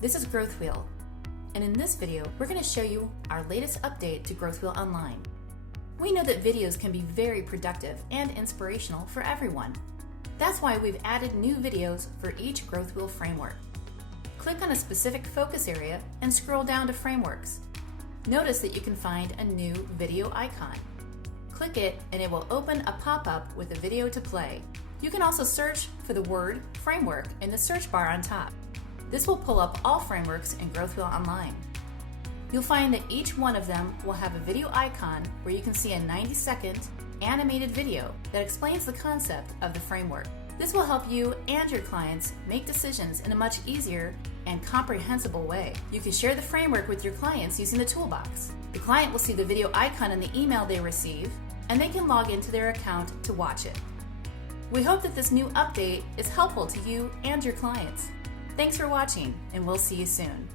This is GrowthWheel, and in this video, we're going to show you our latest update to GrowthWheel Online. We know that videos can be very productive and inspirational for everyone. That's why we've added new videos for each GrowthWheel framework. Click on a specific focus area and scroll down to Frameworks. Notice that you can find a new video icon. Click it and it will open a pop-up with a video to play. You can also search for the word framework in the search bar on top. This will pull up all frameworks in GrowthWheel Online. You'll find that each one of them will have a video icon where you can see a 90-second animated video that explains the concept of the framework. This will help you and your clients make decisions in a much easier and comprehensible way. You can share the framework with your clients using the toolbox. The client will see the video icon in the email they receive, and they can log into their account to watch it. We hope that this new update is helpful to you and your clients. Thanks for watching, and we'll see you soon.